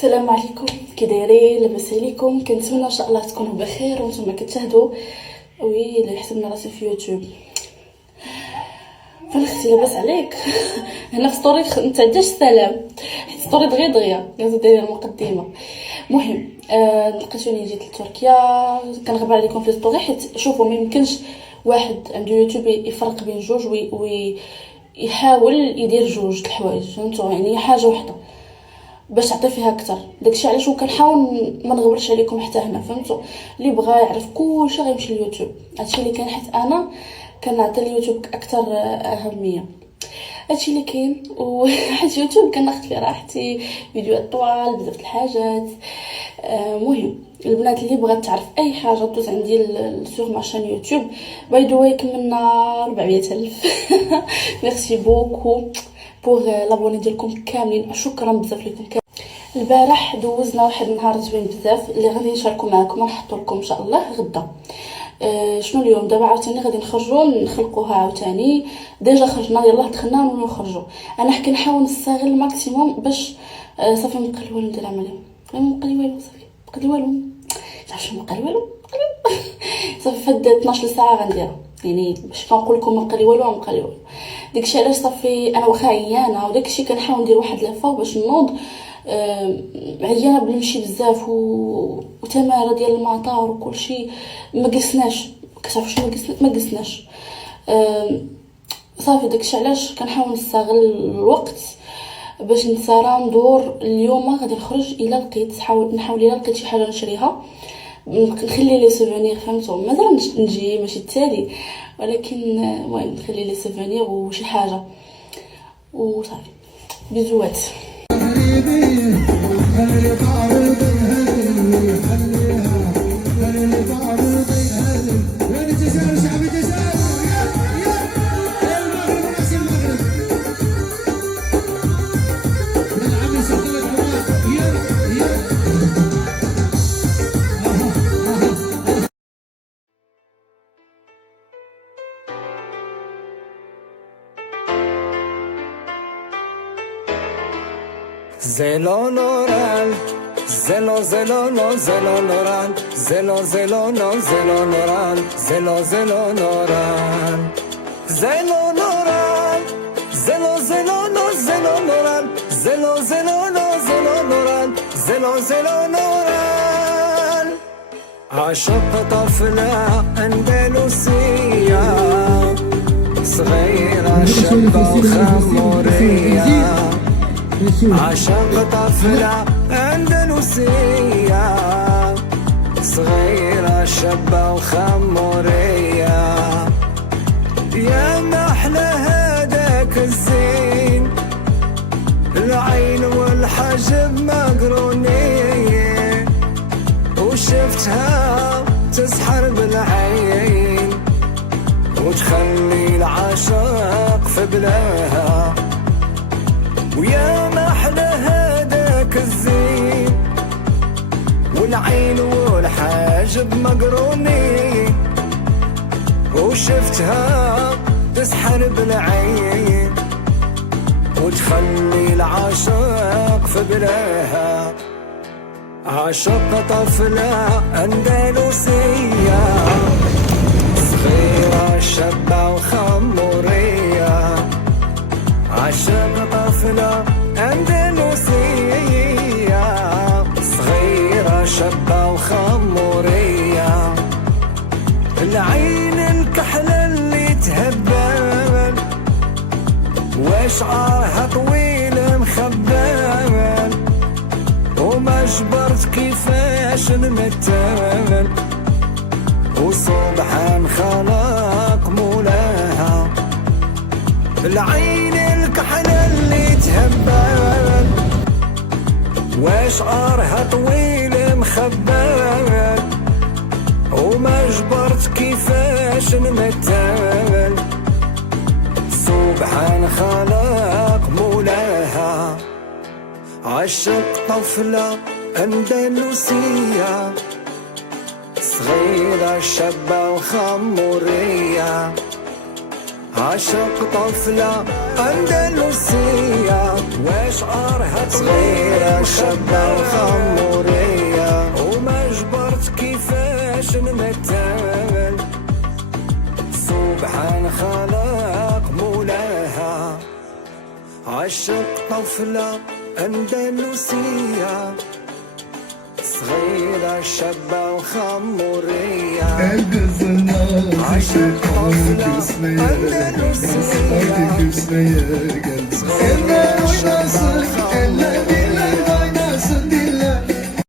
السلام عليكم، كي دايرين؟ لاباس عليكم؟ كنتمنى ان شاء الله تكونوا بخير وانتم كتشاهدوا اللي يحسبنا راسي في يوتيوب. فانا اختي لاباس عليك؟ هنا في ستوري نتعداش السلام، حيت ستوري دغيا لازم دايره المقدمه. المهم لقيتوني جيت لتركيا، كنغبر عليكم في ستوري حيت شوفوا ما يمكنش واحد عنده يوتيوب يفرق بين جوج ويحاول يدير جوج الحوايج، فهمتوا؟ يعني حاجه واحده باش عطي فيها اكثر. داكشي علاش كنحاول ما نغبرش عليكم حتى هنا، فهمتوا؟ اللي بغى يعرف كلشي غيمشي لليوتيوب، هادشي اللي كاين، حيت انا كنعطي اليوتيوب اكثر اهميه. هادشي اللي كاين وحيت يوتيوب كناخذ فيه راحتي، فيديوهات طوال بزاف الحاجات. مهم البنات اللي بغات تعرف اي حاجه دوز عندي سور ماشين يوتيوب. باي ذا واي كملنا 400,000 ميرسي بوكو بوغ لابوني ديالكم كاملين، شكرا بزاف لكم. البارح دوزنا واحد النهار زوين بزاف اللي غادي نشاركو معكم ونحطو لكم ان شاء الله غدا. شنو اليوم؟ دابا عاوتاني غادي نخرجوا نخلقوها عاوتاني، ديجا خرجنا يلاه دخلنا ونخرجوا. انا كنحاول نستغل الماكسيموم باش صافي مبقى والو ندير عمليه، مبقى والو صافي، مبقى والو، تعرف شنو مبقى والو صافي فهاد 12 ساعه غنديرها، يعني باش كنقول لكم مبقى والو مبقى والو. داكشي علاش صافي انا واخا عيانه وداكشي كنحاول ندير واحد لافا باش نوض. عيانه بنمشي بزاف وتماره ديال المطار وكلشي، ما جلسناش، كتعرفوا شنو ما جلسناش. صافي داكشي علاش كنحاول نستغل الوقت باش نسارا ندور. اليوم غادي نخرج الا لقيت، نحاول الا لقيت شي حاجه نشريها نخلي لي سوفونير، فهمتوا؟ مازال نجي ماشي التالي، ولكن المهم نخلي لي سوفونير وشي حاجه وصافي. بيزوات. زلون اوران زلو زلو نو زلون اوران زلو زلو نو زلون اوران زلو زلو نوران زلون اوران زلو زلو نو زلون اوران زلو زلو نو زلون اوران زلو زلو نوران. عشق طفلة أندلسية صغيرة شابة وخمورية، عشق طفلة أندلسية صغيرة شابة وخمورية، يا محلى هداك الزين العين والحجب مقرونية، وشفتها تسحر بالعين وتخلي العشاق في بلاها، ويا محلى هداك الزين والعين والحاجب مقروني، وشفتها تسحر بالعين وتخلي العشاق في بلاها. عشق طفلة أندلسية صغيرة شابة وخمورية، عشق طفلة أندلسية صغيرة شابة وخمورية، العين الكحلة اللي تهبل وشعرها طويل مخبل، وما جبرت كيفاش نمثل، وسبحان خلق مولاها، العين الكحلة اللي تهبل وشعرها طويل مخبل، وما جبرت كيفاش نمثل، سبحان خلق مولاها. عشق طفلة أندلسية صغيرة شابة وخمورية، عشق طفلة أندلسية، واش أرهت صغيرة شابة وخمورية، وما جبرت كيفاش نمثل سبحان خلق مولاها. عشق طفلة أندلسية صغيرة شابة وخمورية، عشق طفلة أندلسية صغيرة شابة وخمورية.